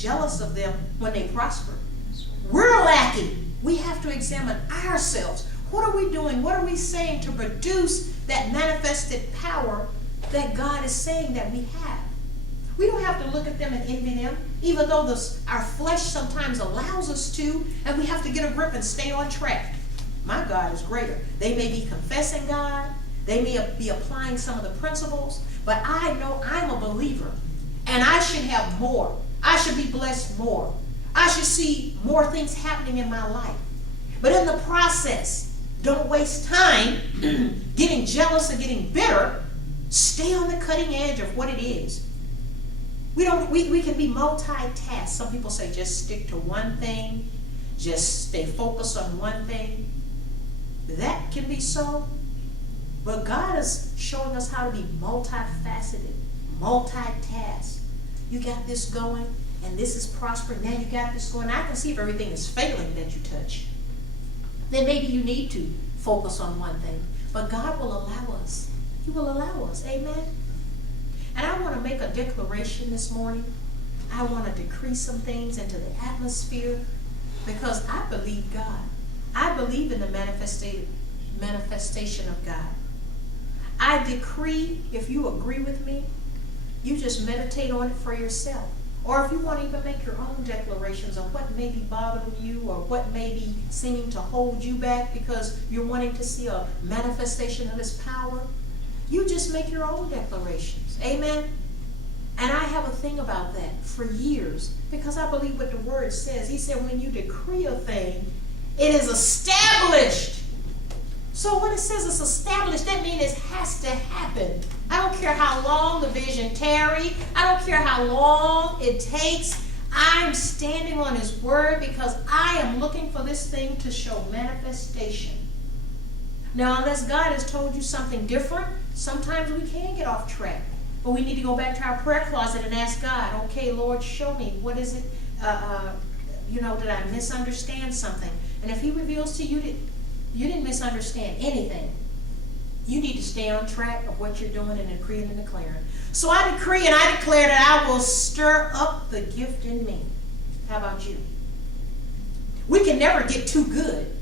jealous of them when they prosper. We're lacking. We have to examine ourselves. What are we doing? What are we saying to produce that manifested power that God is saying that we have? We don't have to look at them and envy them, even though our flesh sometimes allows us to, and we have to get a grip and stay on track. My God is greater. They may be confessing God. They may be applying some of the principles, but I know I'm a believer, and I should have more. I should be blessed more. I should see more things happening in my life. But in the process, don't waste time getting jealous or getting bitter. Stay on the cutting edge of what it is. We can be multitask. Some people say just stick to one thing. Just stay focused on one thing. That can be so. But God is showing us how to be multifaceted, multitask. You got this going, and this is prospering. Now you got this going. I can see if everything is failing that you touch. Then maybe you need to focus on one thing. But God will allow us. He will allow us. Amen? And I want to make a declaration this morning. I want to decree some things into the atmosphere because I believe God. I believe in the manifestation of God. I decree, if you agree with me, you just meditate on it for yourself. Or if you want to even make your own declarations of what may be bothering you or what may be seeming to hold you back because you're wanting to see a manifestation of His power, you just make your own declarations. Amen? And I have a thing about that for years because I believe what the Word says. He said when you decree a thing, it is established. So when it says it's established, that means it has to happen. I don't care how long the vision tarry. I don't care how long it takes. I'm standing on His Word because I am looking for this thing to show manifestation. Now, unless God has told you something different, sometimes we can get off track. But we need to go back to our prayer closet and ask God, okay, Lord, show me. What is it? Did I misunderstand something? And if He reveals to you that you didn't misunderstand anything, you need to stay on track of what you're doing and decreeing and declaring. So I decree and I declare that I will stir up the gift in me. How about you? We can never get too good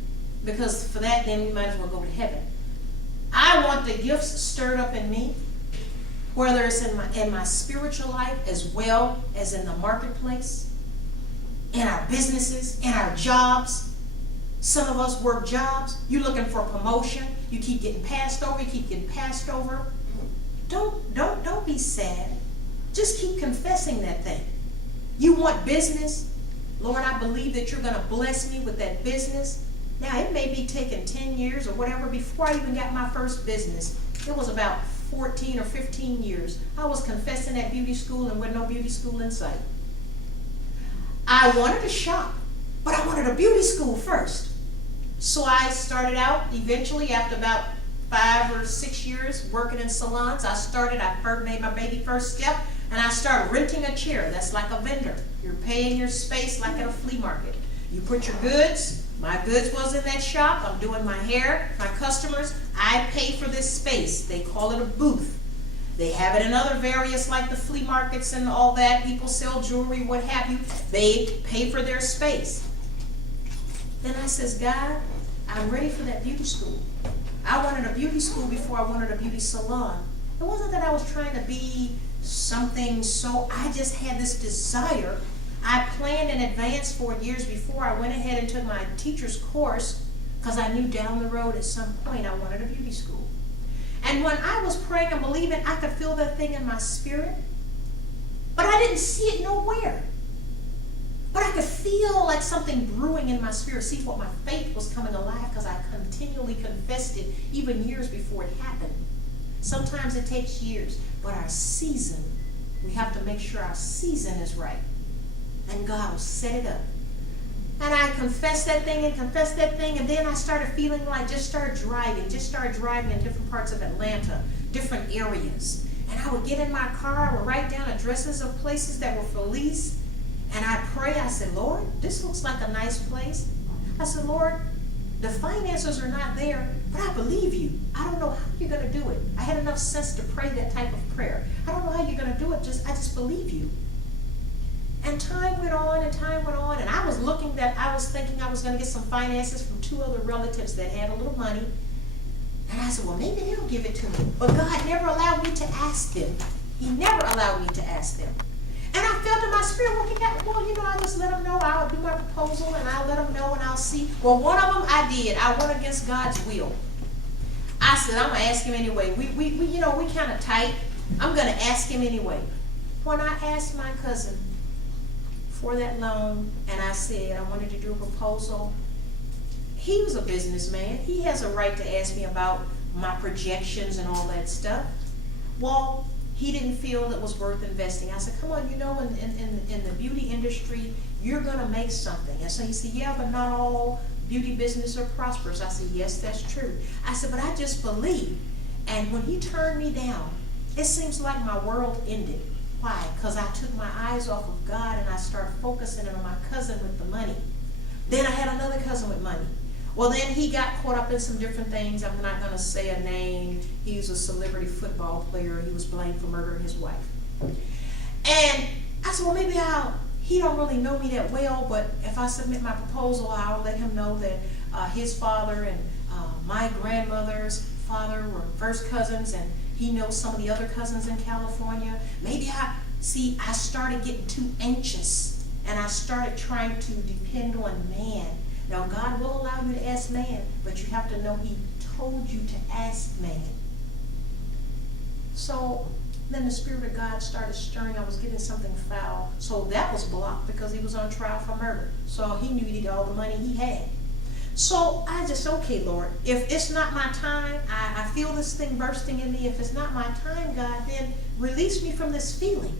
because for that then we might as well go to heaven. I want the gifts stirred up in me, whether it's in my spiritual life as well as in the marketplace, in our businesses, in our jobs. Some of us work jobs. You're looking for promotion. You keep getting passed over. You keep getting passed over. Don't be sad. Just keep confessing that thing. You want business? Lord, I believe that you're going to bless me with that business. Now, it may be taking 10 years or whatever. Before I even got my first business, it was about 14 or 15 years. I was confessing at beauty school and with no beauty school in sight. I wanted to shop, but I wanted a beauty school first. So I started out eventually after about 5 or 6 years working in salons. I first made my baby first step and I started renting a chair. That's like a vendor. You're paying your space like at a flea market. You put your goods. My goods was in that shop. I'm doing my hair. My customers, I pay for this space. They call it a booth. They have it in other various like the flea markets and all that. People sell jewelry, what have you. They pay for their space. Then I says, God, I'm ready for that beauty school. I wanted a beauty school before I wanted a beauty salon. It wasn't that I was trying to be something, so I just had this desire. I planned in advance for it years before. I went ahead and took my teacher's course because I knew down the road at some point I wanted a beauty school. And when I was praying and believing, I could feel that thing in my spirit, but I didn't see it nowhere. But I could feel like something brewing in my spirit. See, what my faith was coming alive because I continually confessed it even years before it happened. Sometimes it takes years, but our season, we have to make sure our season is right. And God will set it up. And I confessed that thing, and then I started feeling like just started driving in different parts of Atlanta, different areas. And I would get in my car, I would write down addresses of places that were for lease, and I pray, I said, Lord, this looks like a nice place. I said, Lord, the finances are not there, but I believe you. I don't know how you're going to do it. I had enough sense to pray that type of prayer. I don't know how you're going to do it, I just believe you. And time went on and time went on, and I was thinking I was going to get some finances from two other relatives that had a little money. And I said, well, maybe they'll give it to me. But God never allowed me to ask them. He never allowed me to ask them. And I felt in my spirit, I just let them know. I'll do my proposal, and I'll let them know, and I'll see. Well, one of them I did. I went against God's will. I said, I'm going to ask him anyway. We kind of tight. I'm going to ask him anyway. When I asked my cousin for that loan, and I said I wanted to do a proposal, he was a businessman. He has a right to ask me about my projections and all that stuff. Well, he didn't feel it was worth investing. I said, come on, in the beauty industry, you're going to make something. And so he said, yeah, but not all beauty business are prosperous. I said, yes, that's true. I said, but I just believe. And when he turned me down, it seems like my world ended. Why? Because I took my eyes off of God and I started focusing on my cousin with the money. Then I had another cousin with money. Well, then he got caught up in some different things. I'm not going to say a name. He was a celebrity football player. He was blamed for murdering his wife. And I said, well, maybe he don't really know me that well, but if I submit my proposal, I'll let him know that his father and my grandmother's father were first cousins, and he knows some of the other cousins in California. Maybe I started getting too anxious, and I started trying to depend on man. Now, God will allow you to ask man, but you have to know he told you to ask man. So then the Spirit of God started stirring. I was getting something foul. So that was blocked because he was on trial for murder. So he knew he'd all the money he had. So I just, okay, Lord, if it's not my time, I feel this thing bursting in me. If it's not my time, God, then release me from this feeling.